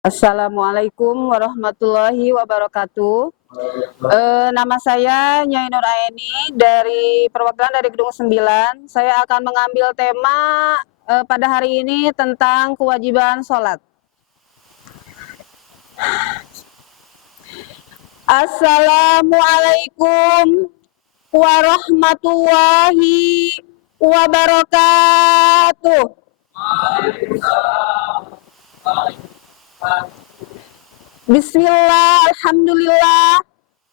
Assalamualaikum warahmatullahi wabarakatuh. Nama saya Nyai Nur Aini dari perwakilan dari Gedung 9. Saya akan mengambil tema pada hari ini tentang kewajiban sholat. Assalamualaikum warahmatullahi wabarakatuh. Bismillah, alhamdulillah,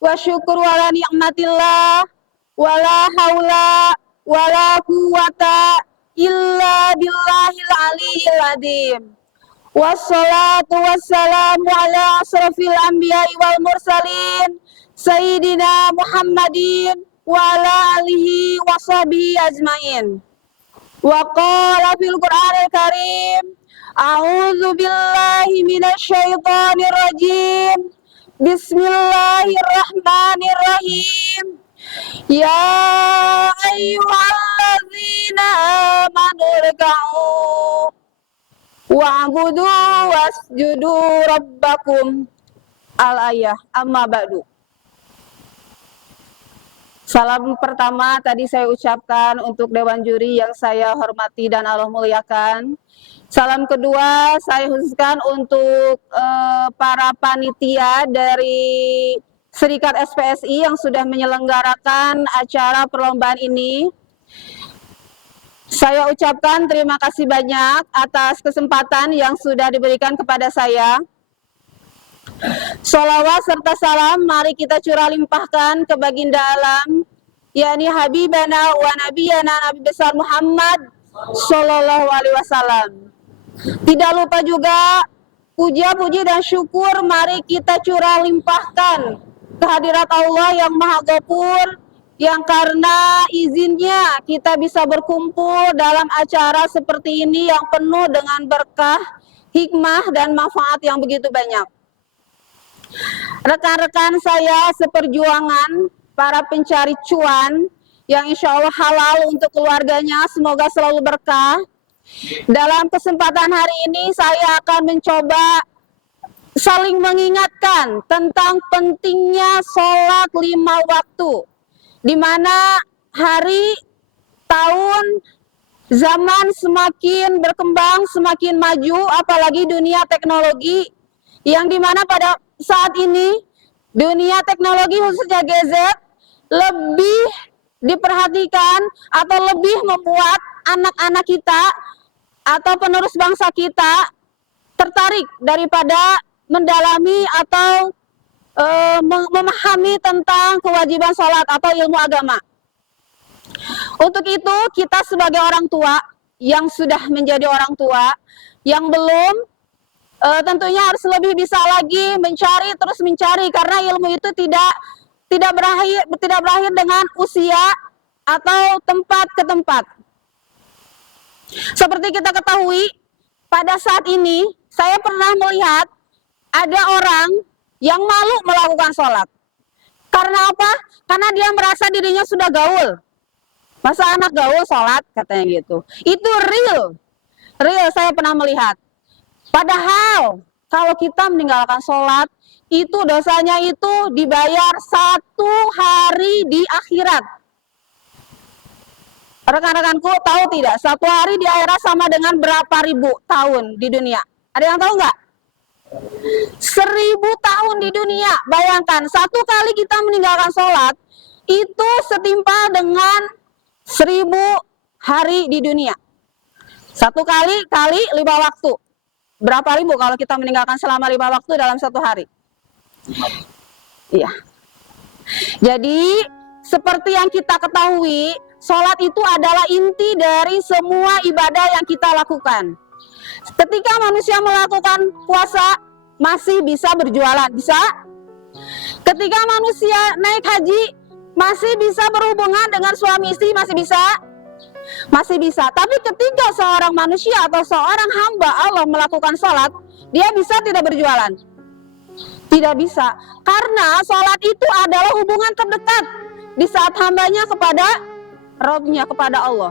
wa syukur wala ni'matillah, wala haula wala quwata illa billahil aliyyil azim. Wassalatu wassalamu ala asrafil anbiya'i wal mursalin Sayyidina Muhammadin wa ala alihi wa sahbihi ajmain. Wa qala fil Qur'anil Karim, a'udzu billahi minasyaitonir rajim. Bismillahirrahmanirrahim. Ya ayyuhalladzina amanu ruk'u wa'budu wasjudu rabbakum. Al-ayah, amma ba'du. Salam pertama tadi saya ucapkan untuk Dewan Juri yang saya hormati dan Allah muliakan. Salam kedua saya khususkan untuk para panitia dari Serikat SPSI yang sudah menyelenggarakan acara perlombaan ini. Saya ucapkan terima kasih banyak atas kesempatan yang sudah diberikan kepada saya. Sholawat serta salam mari kita curah limpahkan ke baginda alam, yakni Habibana wa Nabiyana Nabi besar Muhammad Sallallahu Alaihi Wasallam. Tidak lupa juga puja-puji dan syukur mari kita curah limpahkan kehadirat Allah yang Maha Ghafur, yang karena izinnya kita bisa berkumpul dalam acara seperti ini yang penuh dengan berkah, hikmah dan manfaat yang begitu banyak. Rekan-rekan saya seperjuangan, para pencari cuan yang insya Allah halal untuk keluarganya, semoga selalu berkah. Dalam kesempatan hari ini saya akan mencoba saling mengingatkan tentang pentingnya sholat 5 waktu, di mana hari, tahun, zaman semakin berkembang, semakin maju, apalagi dunia teknologi, yang dimana pada saat ini dunia teknologi khususnya gadget lebih diperhatikan atau lebih membuat anak-anak kita atau penerus bangsa kita tertarik daripada mendalami atau memahami tentang kewajiban sholat atau ilmu agama. Untuk itu kita sebagai orang tua yang sudah menjadi orang tua, yang belum, tentunya harus lebih bisa lagi mencari, terus mencari, karena ilmu itu tidak berakhir dengan usia atau tempat ke tempat. Seperti kita ketahui, pada saat ini saya pernah melihat ada orang yang malu melakukan sholat. Karena apa? Karena dia merasa dirinya sudah gaul. Masa anak gaul sholat, katanya gitu. Itu real saya pernah melihat. Padahal kalau kita meninggalkan sholat, itu dosanya itu dibayar 1 hari di akhirat. Rekan-rekanku tahu tidak, 1 hari di akhirat sama dengan berapa ribu tahun di dunia? Ada yang tahu nggak? 1000 tahun di dunia. Bayangkan, 1 kali kita meninggalkan sholat, itu setimpal dengan 1000 hari di dunia. 1 kali 5 waktu. Berapa ribu kalau kita meninggalkan selama 5 waktu dalam 1 hari? Iya. Jadi, seperti yang kita ketahui, sholat itu adalah inti dari semua ibadah yang kita lakukan. Ketika manusia melakukan puasa, masih bisa berjualan, bisa? Ketika manusia naik haji, masih bisa berhubungan dengan suami istri, masih bisa? Masih bisa. Tapi ketika seorang manusia atau seorang hamba Allah melakukan sholat, dia bisa tidak berjualan? Tidak bisa. Karena sholat itu adalah hubungan terdekat di saat hambanya kepada Rabbnya, kepada Allah.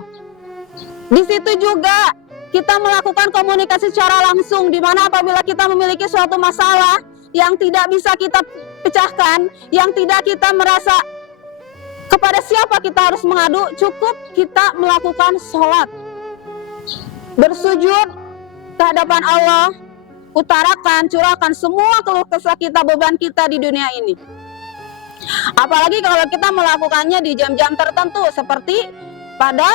Di situ juga kita melakukan komunikasi secara langsung, di mana apabila kita memiliki suatu masalah yang tidak bisa kita pecahkan, yang tidak kita merasa kepada siapa kita harus mengadu, cukup kita melakukan sholat, bersujud ke hadapan Allah, utarakan, curahkan semua keluh kesah kita, beban kita di dunia ini. Apalagi kalau kita melakukannya di jam-jam tertentu, seperti pada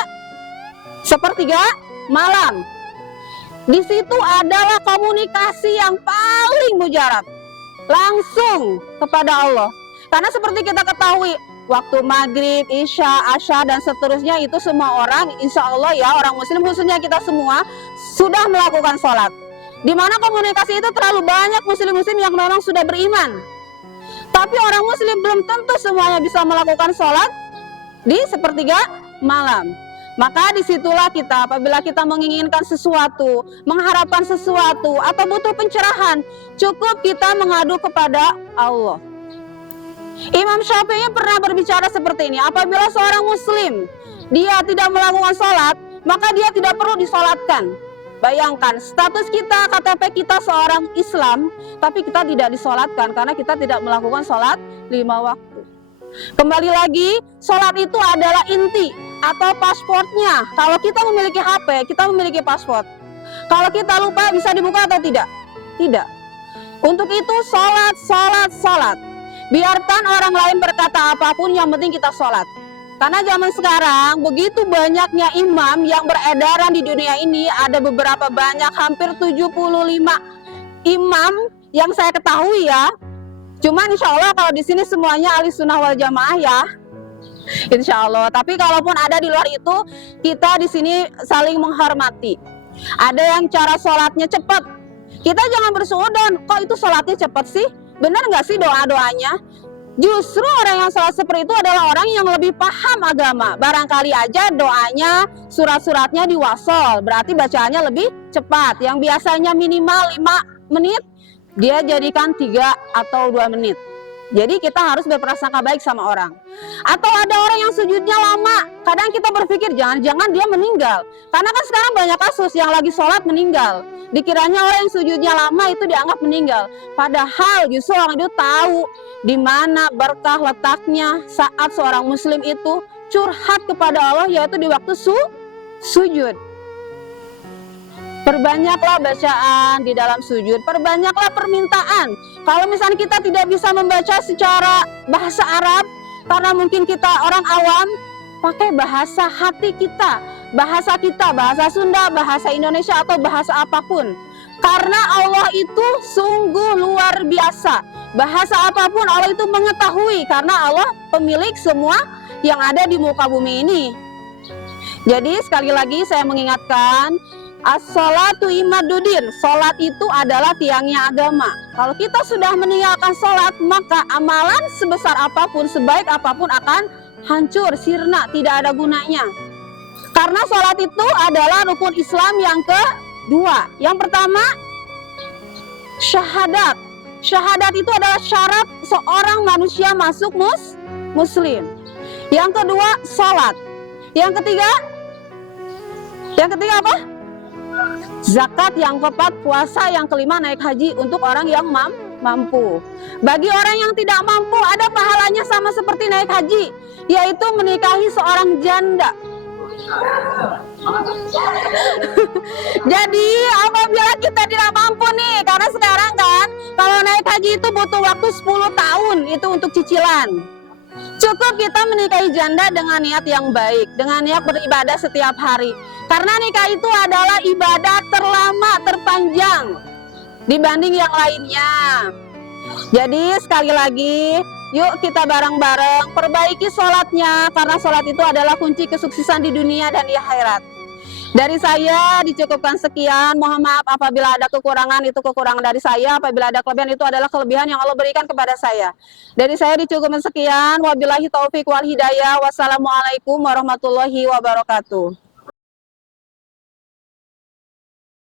sepertiga malam. Di situ adalah komunikasi yang paling mujarab, langsung kepada Allah. Karena seperti kita ketahui, waktu maghrib, isya, asya, dan seterusnya itu semua orang, insya Allah ya, orang muslim khususnya kita semua sudah melakukan sholat. Di mana komunikasi itu terlalu banyak muslim-muslim yang memang sudah beriman. Tapi orang muslim belum tentu semuanya bisa melakukan sholat di sepertiga malam. Maka disitulah kita, apabila kita menginginkan sesuatu, mengharapkan sesuatu, atau butuh pencerahan, cukup kita mengadu kepada Allah. Imam Syafi'i pernah berbicara seperti ini, apabila seorang muslim dia tidak melakukan sholat, maka dia tidak perlu disolatkan. Bayangkan, status kita, KTP kita seorang Islam, tapi kita tidak disolatkan karena kita tidak melakukan sholat 5 waktu. Kembali lagi, sholat itu adalah inti atau pasportnya. Kalau kita memiliki HP, kita memiliki paspor. Kalau kita lupa, bisa dibuka atau tidak? Tidak. Untuk itu, sholat, sholat, sholat. Biarkan orang lain berkata apapun, yang penting kita sholat. Karena zaman sekarang begitu banyaknya imam yang beredaran di dunia ini, ada beberapa banyak, hampir 75 imam yang saya ketahui ya. Cuman insya Allah kalau di sini semuanya ahli sunnah wal jamaah ya, insya Allah. Tapi kalaupun ada di luar itu, kita di sini saling menghormati. Ada yang cara sholatnya cepat, kita jangan bersuudzon, kok itu sholatnya cepat sih? Benar nggak sih doa-doanya? Justru orang yang sholat seperti itu adalah orang yang lebih paham agama. Barangkali aja doanya, surat-suratnya diwasol, berarti bacaannya lebih cepat. Yang biasanya minimal 5 menit, dia jadikan 3 atau 2 menit. Jadi kita harus berprasangka baik sama orang. Atau ada orang yang sujudnya lama, kadang kita berpikir jangan-jangan dia meninggal. Karena kan sekarang banyak kasus yang lagi sholat meninggal. Dikiranya orang yang sujudnya lama itu dianggap meninggal. Padahal justru orang itu tahu di mana berkah letaknya saat seorang muslim itu curhat kepada Allah, yaitu di waktu sujud. Perbanyaklah bacaan di dalam sujud, perbanyaklah permintaan. Kalau misalnya kita tidak bisa membaca secara bahasa Arab, karena mungkin kita orang awam, pakai bahasa hati kita, bahasa Sunda, bahasa Indonesia, atau bahasa apapun. Karena Allah itu sungguh luar biasa. Bahasa apapun Allah itu mengetahui, karena Allah pemilik semua yang ada di muka bumi ini. Jadi sekali lagi saya mengingatkan, as-sholatu imaduddin, sholat itu adalah tiangnya agama. Kalau kita sudah meninggalkan sholat, maka amalan sebesar apapun, sebaik apapun akan hancur, sirna, tidak ada gunanya. Karena sholat itu adalah rukun Islam yang kedua. Yang pertama, syahadat. Syahadat itu adalah syarat seorang manusia masuk muslim. Yang kedua, sholat. Yang ketiga apa? Zakat. Yang keempat, puasa. Yang kelima, naik haji untuk orang yang mampu. Bagi orang yang tidak mampu, ada pahalanya sama seperti naik haji, yaitu menikahi seorang janda. Jadi apabila kita tidak mampu nih, karena sekarang kan kalau naik haji itu butuh waktu 10 tahun itu untuk cicilan. Cukup kita menikahi janda dengan niat yang baik, dengan niat beribadah setiap hari. Karena nikah itu adalah ibadah terlama, terpanjang dibanding yang lainnya. Jadi sekali lagi, yuk kita bareng-bareng perbaiki sholatnya, karena sholat itu adalah kunci kesuksesan di dunia dan di akhirat. Dari saya dicukupkan sekian. Mohon maaf apabila ada kekurangan, itu kekurangan dari saya. Apabila ada kelebihan, itu adalah kelebihan yang Allah berikan kepada saya. Dari saya dicukupkan sekian. Wabillahi taufiq wal hidayah. Wassalamualaikum warahmatullahi wabarakatuh.